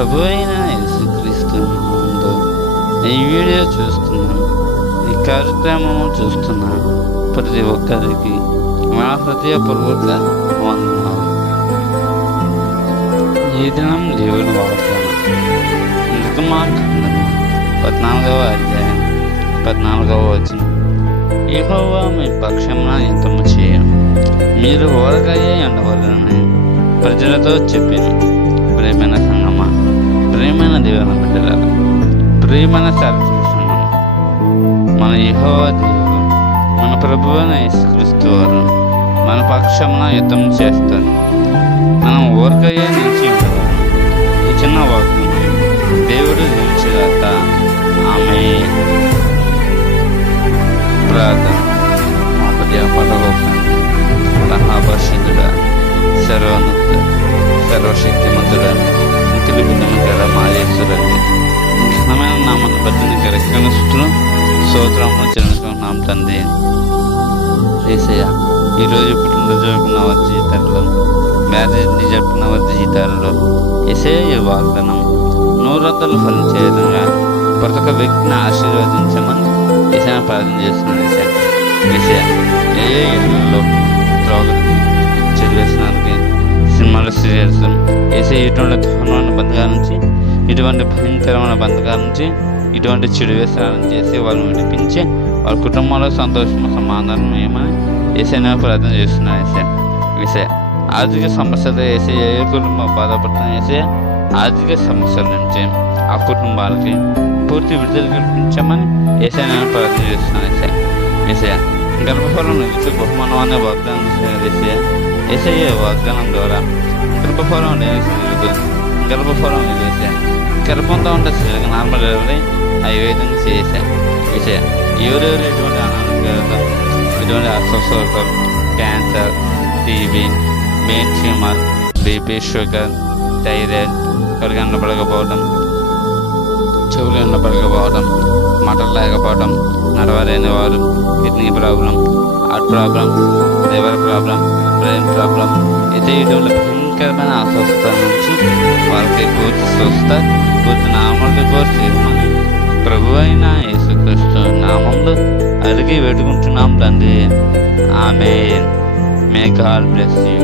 ప్రభు అయిన యేసుక్రీస్తు నామములో ఈ వీడియో చూస్తున్నాం, ఈ కార్యక్రమము చూస్తున్న ప్రతి ఒక్కరికి మా హృదయపూర్వక వందనాలు. ఈ దినం దేవుని వాగ్దానం నిర్గమాకాండము 14వ అధ్యాయం 14వ వచనం. యెహోవా మీ పక్షమున యుద్ధము చేయు, మీరు ఓరగాయే ఉండవలనని ప్రజలతో చెప్పాను. ప్రియమైన సంగమా, ప్రియమైన దేవుని బిడ్డలారా, ప్రియమైన సంగమా, మన యెహోవా దేవుడు, మన ప్రభువైన యేసుక్రీస్తు వారు మన పక్షమున యుద్ధం చేస్తారు. మనం ఓరగాయే నిలిచి ఉండవాలి. ఈ చిన్న వాక్యం దేవుడు నిలిచిగాక. ఆమేన్. ప్రార్థన. మా ప్రియ పరలోకపు మహాపరిశుద్ధుడా, సర్వోన్నత సర్వశక్తిమంతుడా, ఇంటికి గల మా యేసురండి ఘనమైన నామను బట్టి నీకు రెక్కన స్తుతులు స్తోత్రములు చెల్లించుకుంటున్నాం తండ్రి. యేసయ్య, ఈరోజు పుట్టినరోజు జరుపుకున్న వారి జీవితాల్లో, మ్యారేజ్ జరుపుకున్న వారి జీవితాల్లో యేసయ్య ఈ వాగ్దానం నూరంతలు ఫలించే విధంగా ప్రతి ఒక్క వ్యక్తిని ఆశీర్వదించమని యేసయ్య ప్రార్థన చేస్తున్నాను. యేసయ్య ఏ ఇళ్లలో త్రోగలకి, చెల్లివేసినానికి, సినిమాలు, సీరియల్స్ యేసయ్య ఇటువంటి దారుణమైన బంధకాల నుంచి, ఇటువంటి భయంకరమైన బంధకాల నుంచి, ఇటువంటి చెడు వ్యసనాలను చేసి వాళ్ళని విడిపించి వాళ్ళ కుటుంబంలో సంతోషం సమాధానం ఏమని యేసయ్య ప్రార్థన చేస్తున్నాను. యేసయ్య ఆర్థిక సమస్యలు యేసయ్య ఏ కుటుంబం బాధపడుతున్న యేసయ్య ఆర్థిక సమస్యల నుంచి ఆ కుటుంబాలకి పూర్తి విడుదల కల్పించమని యేసయ్య ప్రార్థన చేస్తున్నాను. యేసయ్య గర్భఫలం నిలిచి బహుమానం అనే వాగ్దానం చేసిన యేసయ్య వాగ్దానం ద్వారా గర్భఫలం లేని స్త్రీలకు గర్భఫలం వేసా, గర్భంతో ఉండే స్త్రీలకు నార్మల్ డెలివరీ అవి విధంగా చేశాను. ఎవరెవరు ఎటువంటి అనారోగ్యాలతో, ఎటువంటి అస్వస్థతతో, cancer, TB, main tumour, BP, sugar, thyroid, కడుగు ఎండబడకపోవడం, చెవులు ఎండబడకపోవడం, మటలు లేకపోవడం, నడవలేని వారు, kidney problem, heart problem, liver problem, brain problem, అయితే ఇటువంటి భయంకరమైన అస్వస్థత నుంచి వాళ్ళకి పూర్తి స్వస్థ, పూర్తి నార్మల్ రిపోర్ట్ చేయమని ప్రభు అయిన యేసుక్రీస్తు నామంలో అడిగి పెట్టుకుంటున్నాం తండ్రి. Amen. May God bless you.